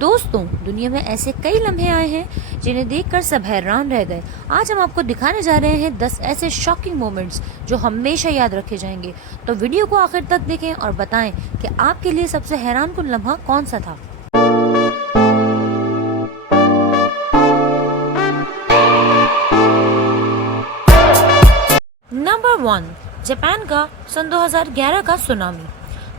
دوستوں، دنیا میں ایسے کئی لمحے آئے ہیں جنہیں دیکھ کر سب حیران رہ گئے۔ آج ہم آپ کو دکھانے جا رہے ہیں 10 ایسے شاکنگ مومنٹس جو ہمیشہ یاد رکھے جائیں گے۔ تو ویڈیو کو آخر تک دیکھیں اور بتائیں کہ آپ کے لیے سب سے حیران کن لمحہ کون سا تھا۔ نمبر 1، جاپان کا سن 2011 کا سونامی۔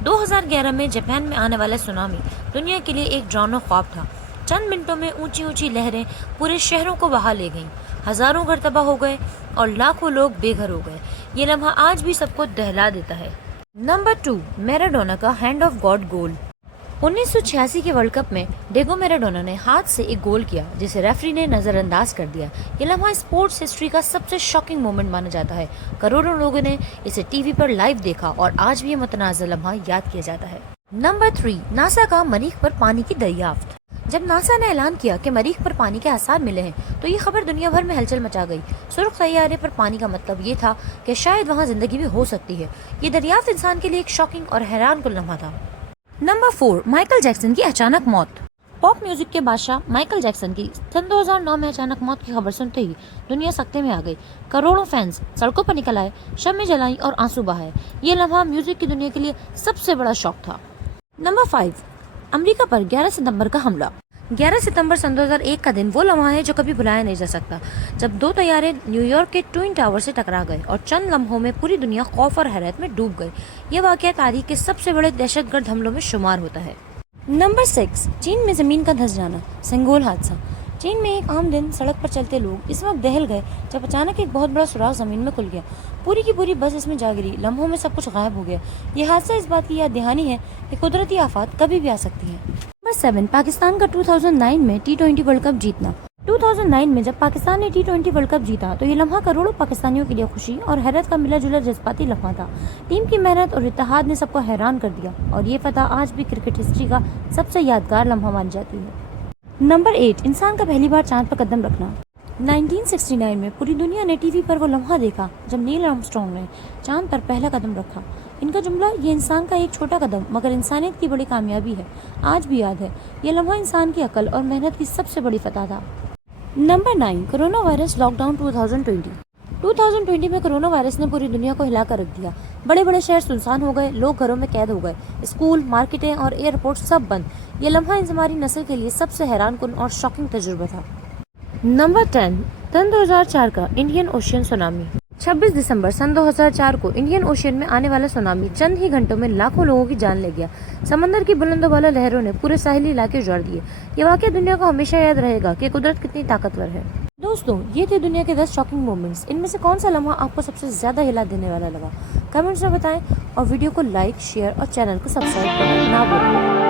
2011 میں جاپان میں آنے والا سونامی دنیا کے لیے ایک ڈراؤنا خواب تھا۔ چند منٹوں میں اونچی اونچی لہریں پورے شہروں کو بہا لے گئیں، ہزاروں گھر تباہ ہو گئے اور لاکھوں لوگ بے گھر ہو گئے۔ یہ لمحہ آج بھی سب کو دہلا دیتا ہے۔ نمبر 2، میراڈونا کا ہینڈ آف گاڈ گول۔ 1986 کے ورلڈ کپ میں ڈیگو میراڈونا نے ہاتھ سے ایک گول کیا جسے ریفری نے نظر انداز کر دیا۔ یہ لمحہ اسپورٹس ہسٹری کا سب سے شاکنگ مومنٹ مانا جاتا ہے۔ کروڑوں لوگوں نے اسے ٹی وی پر لائیو دیکھا اور آج بھی یہ متنازع لمحہ یاد کیا جاتا ہے۔ نمبر 3، ناسا کا مریخ پر پانی کی دریافت۔ جب ناسا نے اعلان کیا کہ مریخ پر پانی کے آثار ملے ہیں تو یہ خبر دنیا بھر میں ہلچل مچا گئی۔ سرخ سیارے پر پانی کا مطلب یہ تھا کہ شاید وہاں زندگی بھی ہو سکتی ہے۔ یہ دریافت انسان کے لیے ایک شاکنگ اور حیران کن لمحہ تھا۔ نمبر 4، مائیکل جیکسن کی اچانک موت۔ پاپ میوزک کے بادشاہ مائیکل جیکسن کی سن 2009 میں اچانک موت کی خبر سنتے ہی دنیا سکتے میں آ گئی۔ کروڑوں فینس سڑکوں پر نکل آئے، شمعیں جلائیں اور آنسو بہائے۔ یہ لمحہ میوزک کی دنیا کے لیے سب سے بڑا شوق تھا۔ نمبر 5، امریکہ پر 11 ستمبر کا حملہ۔ 11 ستمبر سن 2001 کا دن وہ لمحہ ہے جو کبھی بھلایا نہیں جا سکتا، جب 2 طیارے نیو یارک کے ٹوئن ٹاور سے ٹکرا گئے اور چند لمحوں میں پوری دنیا خوف اور حیرت میں ڈوب گئی۔ یہ واقعہ تاریخ کے سب سے بڑے دہشت گرد حملوں میں شمار ہوتا ہے۔ نمبر 6، چین میں زمین کا دھنس جانا، سنگول حادثہ۔ چین میں ایک عام دن سڑک پر چلتے لوگ اس وقت دہل گئے جب اچانک ایک بہت بڑا سوراخ زمین میں کھل گیا۔ پوری کی پوری بس اس میں جا گری، لمحوں میں سب کچھ غائب ہو گیا۔ یہ حادثہ اس بات کی یاد دہانی ہے کہ قدرتی آفات کبھی بھی آ سکتی ہیں۔ نمبر 7، پاکستان کا 2009 میں T20 ورلڈ کپ جیتنا۔ 2009 میں جب پاکستان نے T20 ورلڈ کپ جیتا تو یہ لمحہ کروڑوں پاکستانیوں کے لیے خوشی اور حیرت کا ملا جلا جذباتی لمحہ تھا۔ ٹیم کی محنت اور اتحاد نے سب کو حیران کر دیا اور یہ فتح آج بھی کرکٹ ہسٹری کا سب سے یادگار لمحہ مانی جاتی ہے۔ نمبر 8، انسان کا پہلی بار چاند پر قدم رکھنا۔ 1969 میں پوری دنیا نے ٹی وی پر وہ لمحہ دیکھا جب نیل آرمسٹرانگ نے چاند پر پہلا قدم رکھا۔ ان کا جملہ "یہ انسان کا ایک چھوٹا قدم مگر انسانیت کی بڑی کامیابی ہے" آج بھی یاد ہے۔ یہ لمحہ انسان کی عقل اور محنت کی سب سے بڑی فتح تھا۔ Number 9، corona virus lockdown 2020 میں کرونا وائرس نے پوری دنیا کو ہلا کر رکھ دیا۔ بڑے بڑے شہر سنسان ہو گئے، لوگ گھروں میں قید ہو گئے، اسکول، مارکیٹیں اور ایئرپورٹ سب بند۔ یہ لمحہ ہماری نسل کے لیے سب سے حیران کن اور شاکنگ تجربہ تھا۔ نمبر 10، سن 2004 کا انڈین اوشین سونامی۔ 26 دسمبر سن 2004 کو انڈین اوشین میں آنے والا سونامی چند ہی گھنٹوں میں لاکھوں لوگوں کی جان لے گیا۔ سمندر کی بلند و بالا لہروں نے پورے ساحلی علاقے اجاڑ دیے۔ یہ واقعہ دنیا کو ہمیشہ یاد رہے گا کہ قدرت کتنی طاقتور ہے۔ دوستوں، یہ تھے دنیا کے 10 شاکنگ مومنٹس۔ ان میں سے کون سا لمحہ آپ کو سب سے زیادہ ہلا دینے والا لگا؟ کمنٹس میں بتائیں اور ویڈیو کو لائک، شیئر اور چینل کو سبسکرائب کرنا نہ بھولیں۔